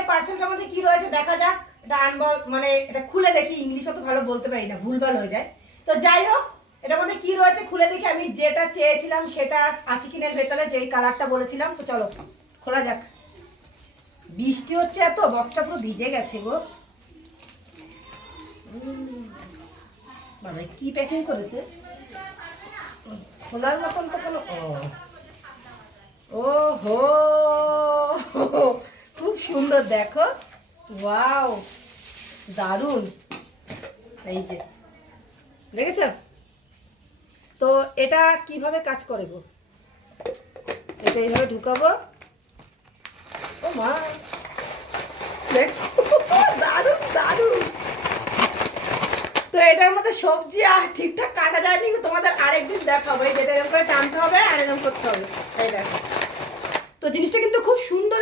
এই পার্সেলটার মধ্যে কি রয়েছে দেখা যাক। এটা আনবো, মানে এটা খুলে দেখি। ইংলিশ অত ভালো বলতে পারি না, ভুলভাল হয়ে যায়। তো যাই হোক, এটার মধ্যে কি রয়েছে খুলে দেখি। আমি যেটা চেয়েছিলাম সেটা আছে কিনার ভেতরে, যেই কালারটা বলেছিলাম। তো চলো খোলা যাক। বৃষ্টি হচ্ছে এত, বক্সটা পুরো ভিজে গেছে গো। বাবা কি প্যাকিং করেছে, খোলার মতন তো কোনো। ও হো, খুব সুন্দর দেখো, ওয়াও দারুণ। এই যে দেখেছ, তো এটা কিভাবে কাজ করে গো। এটা এইভাবে ঢুকাবো। ও মা, দেখো দারুণ দারুণ। তো এটার মধ্যে সবজি আর ঠিকঠাক কাটা যায়নি, তোমাদের আরেকদিন দেখাবো। এই যেটা এরকম করে টানতে হবে আর এরকম করতে হবে। এই দেখো, তো জিনিসটা কিন্তু খুব সুন্দর।